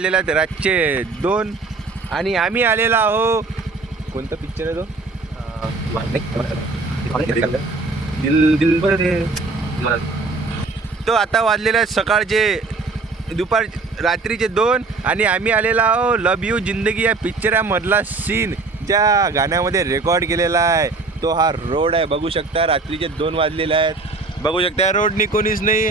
आलेला आहेत रातचे दोन. आणि आम्ही आलेला आहो. कोणता पिक्चर आहे तो? दिल दिल तो आता वाजलेला आहे सकाळचे दुपार रात्रीचे दोन. आणि आम्ही आलेला आहो. लव यू जिंदगी या पिक्चरामधला सीन ज्या गाण्यामध्ये रेकॉर्ड केलेला आहे. तो हा रोड आहे. बघू शकता रात्रीचे दोन वाजलेले आहेत. बघू शकता रोडनी कोणीच नाही.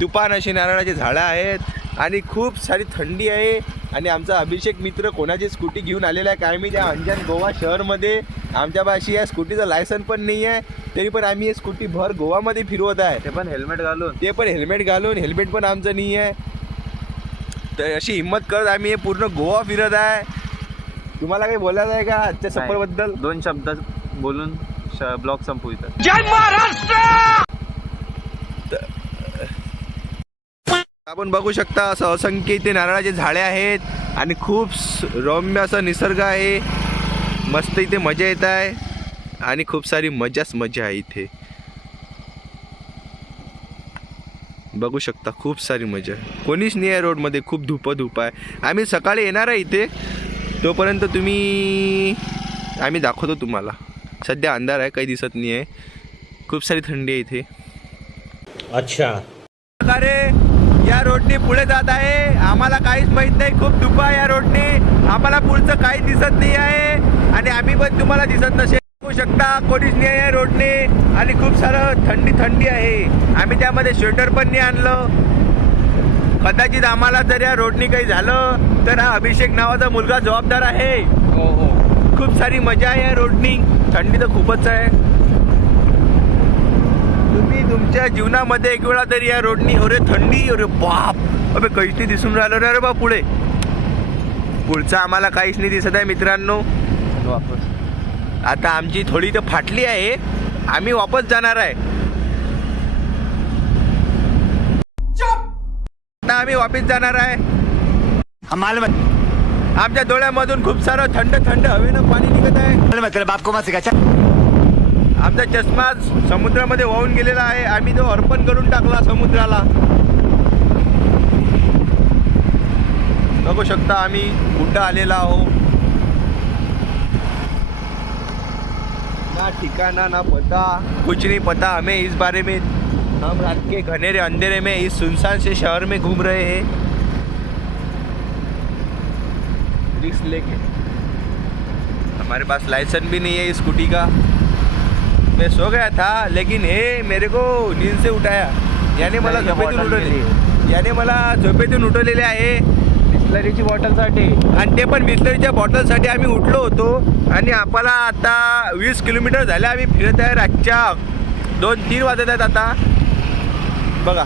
तुफान अशी नारळाची झाडं आहेत. आणि खूप सारी थंडी आहे. आणि आमचा अभिषेक मित्र कोणाची स्कूटी घेऊन आलेला आहे? काय मी त्या अंजन गोवा शहरमध्ये आमच्या पाशी या स्कूटीचं लायसन पण नाही आहे. तरी पण आम्ही ही स्कूटी भर गोवामध्ये फिरवत आहे. ते पण हेल्मेट घालून. ते पण हेल्मेट घालून. हेल्मेट पण आमचं नाही आहे. तर अशी हिंमत करत आम्ही हे पूर्ण गोवा फिरत आहे. तुम्हाला काही बोलायचं आहे का आजच्या सफरबद्दल? दोन शब्द बोलून ब्लॉग संपू इथं. आपण बघू शकता असं असंख्य इथे नारळाचे झाडे आहेत आणि खूप स- रम्य असं निसर्ग आहे. मस्त इथे मजा येत आहे आणि खूप सारी मजाच मजा आहे इथे. बघू शकता खूप सारी मजा आहे. कोणीच नाही आहे रोडमध्ये खूप धुपं धुप आहे. आम्ही सकाळी येणार आहे इथे. तोपर्यंत तुम्ही आम्ही दाखवतो तुम्हाला. सध्या अंधार आहे काही दिसत नाही आहे. खूप सारी थंडी आहे इथे. अच्छा. प्रकारे या रोडने पुढे जात आहे. आम्हाला काहीच माहीत नाही. खूप आहे या रोडने. आम्हाला पुढचं काही दिसत नाही आहे. आणि आम्ही पण तुम्हाला दिसत नसेल बघू शकता कोणीच नाही आहे रोडने. आणि खूप सारं थंडी थंडी आहे. आम्ही त्यामध्ये स्वेटर पण नाही आणलं. कदाचित आम्हाला जर या रोडने काही झालं तर हा अभिषेक नावाचा मुलगा जबाबदार आहे. हो हो. खूप सारी मजा आहे या रोडनी. थंडी तर खूपच आहे. तुम्ही तुमच्या जीवनामध्ये एक वेळा तरी या रोडनी अरे थंडी अरे बाप. अबे नाही दिसून राहिलं रे अरे बा पुढे. पुढचं आम्हाला काहीच नाही दिसत आहे मित्रांनो. वापस आता आमची थोडी तर फाटली आहे. आम्ही वापस जाणार आहे. आता आम्ही वापस जाणार आहे. मालूम आमच्या डोळ्यामधून खूप सारं थंड थंड हवेनं पाणी निघत आहे. मालूम है तेरे बाप को आमचा चष्मा समुद्रामध्ये वाहून गेलेला आहे. आम्ही तो अर्पण करून टाकला समुद्राला. बघू शकता आम्ही कुठं आलेला आहो ना ठिकाना ना पता. कुछ नहीं पता हमें इस बारे में. हम रात के घनेरे अंधेरे में इस सुनसान से शहर में घूम रहे हैं. रिस्क लेके. हमारे पास लाइसेंस भी नहीं है इस स्कूटी का. मैं सो गया था लेकिन हे मेरे को नींद से उठाया। याने मला झोपेतून उठवले. याने मला झोपेतून उठवलेले आहे. बिस्लरीची बॉटलसाठी आणि ते पण बिस्लरीच्या बॉटलसाठी आम्ही उठलो होतो. आणि आम्हाला आता वीस किलोमीटर झाले आम्ही फिरत आहे रातच्या दोन तीन वाजत आहेत आता. बघा.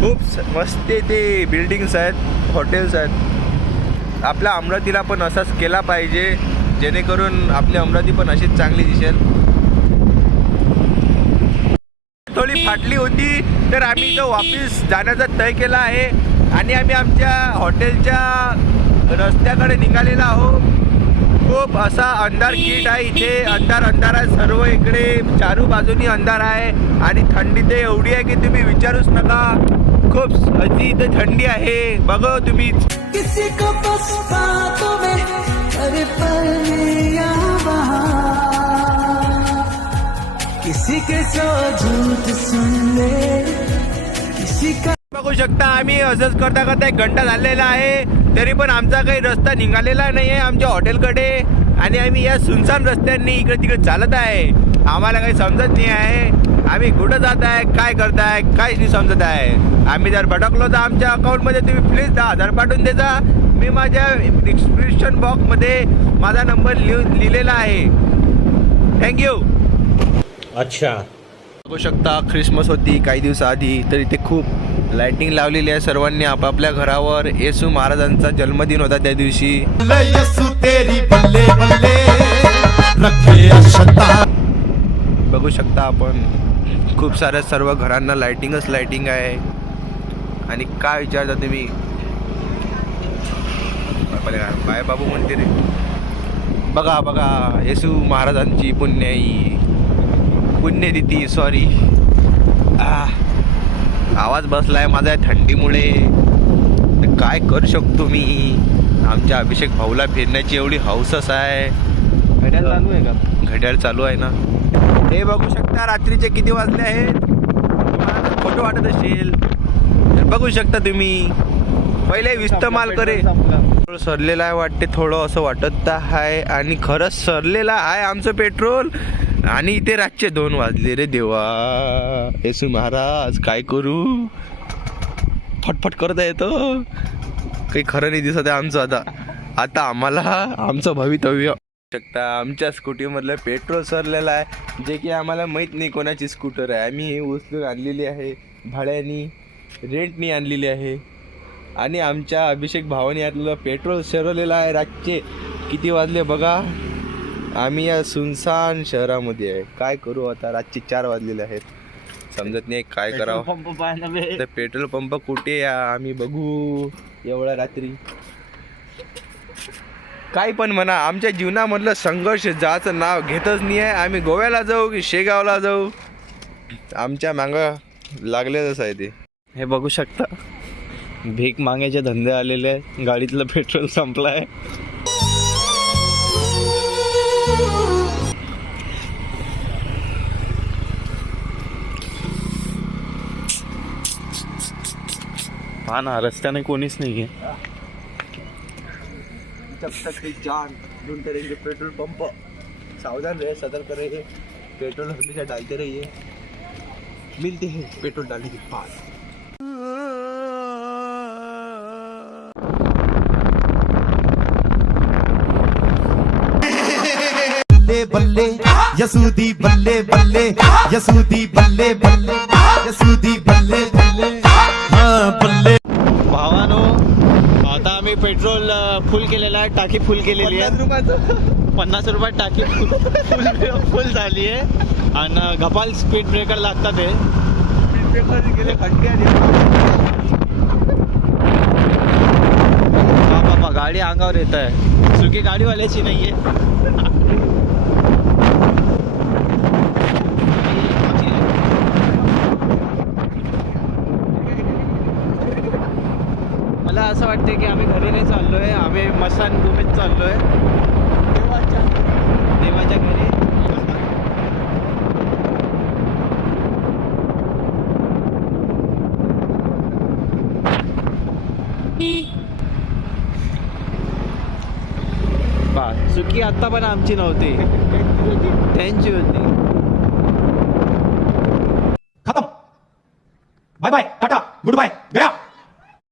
खूप मस्त ते बिल्डिंग्स आहेत हॉटेल्स आहेत. आपल्या अमरावतीला पण असाच केला पाहिजे जेणेकरून आपली अमरावती पण अशीच चांगली दिसेल. थोडी फाटली होती तर आम्ही इथं वापिस जाण्याचा तय केला आहे आणि आम्ही आमच्या हॉटेलच्या रस्त्याकडे निघालेला आहो खूप असा अंधार कीट आहे इथे अंधार अंधार आहे सर्व इकडे चारू बाजूनी अंधार आहे आणि थंडी ते एवढी आहे की तुम्ही विचारूच नका. खूप अशी इथे थंडी आहे बघ तुम्ही किसी को बस बातों में अरे पल किसी के सो झूठ सुन ले किसी का बघू शकता आम्ही असंच करता करता एक घंटा झालेला आहे तरी पण आमचा काही रस्ता निघालेला नाही आहे आमच्या हॉटेलकडे. आणि आम्ही या सुनसान रस्त्यांनी इकडे तिकडे चालत आहे. आम्हाला काही समजत नाही आहे. आम्ही कुठं जात आहे काय करताय काहीच नाही समजत आहे. आम्ही जर भटकलो तर आमच्या अकाउंटमध्ये तुम्ही प्लीज दहा हजार पाठवून देजा. मी माझ्या डिस्क्रिप्शन बॉक्समध्ये माझा नंबर लिहू लिहिलेला आहे. थँक्यू अच्छा. बघू शकता ख्रिसमस होती काही दिवसाआधी तर इथे खूप लाइटिंग लावलेली आहे सर्वांनी. आपापल्या घरावर येशू महाराजांचा जन्मदिन होता त्या दिवशी. यसु तेरी बल्ले बल्ले रखे अशता बघू शकता आपण. खूप साऱ्या सर्व घरांना लाइटिंगच लाइटिंग आहे. आणि काय विचारता तुम्ही? बाय बाबू म्हणते रे. बघा बघा येशू महाराजांची पुण्याई पुण्यतिथी सॉरी आह, आवाज बसलाय माझा थंडीमुळे. तर काय करू शकतो मी? आमच्या अभिषेक भाऊला फिरण्याची एवढी हौसच आहे. घड्याळ चालू आहे का? घड्याळ चालू आहे ना. हे बघू शकता रात्रीचे किती वाजले आहेत? तुम्हाला खोटं वाटत असेल तर बघू शकता तुम्ही. पहिले विस्तमाल करे. सरलेलं आहे वाटते थोडं असं वाटत आहे. आणि खरंच सरलेलं आहे आमचं पेट्रोल. आणि इथे रातचे दोन वाजले रे देवा. येसू महाराज काय करू? फटफट करता येतं. काही खरं नाही दिसत आहे आमचं आता. आता आम्हाला आमचं भवितव्य. शकता आमच्या स्कूटीमधलं पेट्रोल सरलेलं आहे. जे की आम्हाला माहीत नाही कोणाची स्कूटर आहे. आम्ही हे उचलून आणलेली आहे. भाड्यानी रेंटनी आणलेली आहे. आणि आमच्या अभिषेक भावाने यातलं पेट्रोल सरवलेलं आहे रातचे. किती वाजले बघा. आम्ही या सुनसान शहरामध्ये आहे. काय करू आता? रातचे चार वाजलेले आहेत. समजत नाही काय करावं. पंप पेट्रोल पंप कुठे या आम्ही बघू. एवढ्या रात्री. काय पण म्हणा आमच्या जीवनामधलं संघर्ष जाचं नाव घेतच नाही आहे आम्ही गोव्याला जाऊ की शेगावला जाऊ? आमच्या मागं लागलेलंच आहे ते. हे बघू शकता. भीक मागायचे धंदे आलेले आहेत. गाडीतलं पेट्रोल संपलाय. पहा ना रस्त्याने कोणीच नाही आहे जब तक की जान ढूंढते रहेंगे, पेट्रोल पंप सावधान रहे, सतर्क रहिए पेट्रोल हमेशा डालते रहिए। मिलते हैं पेट्रोल डालने के बाद। बल्ले, यसुदी बल्ले बल्ले, यसुदी बल्ले बल्ले, यसुदी बल्ले बल्ले। आम्ही पेट्रोल फुल केलेलं आहे टाकी फुल केलेली आहे. पन्नास रुपयात टाकी फुल फुल झाली आहे. आणि घपाल स्पीड ब्रेकर लागतात हे. हा बाबा गाडी अंगावर येत आहे. चुकी गाडीवाल्याची नाही आहे मला असं वाटतं की आम्ही घरूनही चाललो आहे आम्ही मसानभूमीत चाललो आहे देवाच्या देवाच्या घरी. बा चुकी आत्ता पण आमची नव्हती. त्यांची होती खत्म. Bye bye ta ta good bye गया.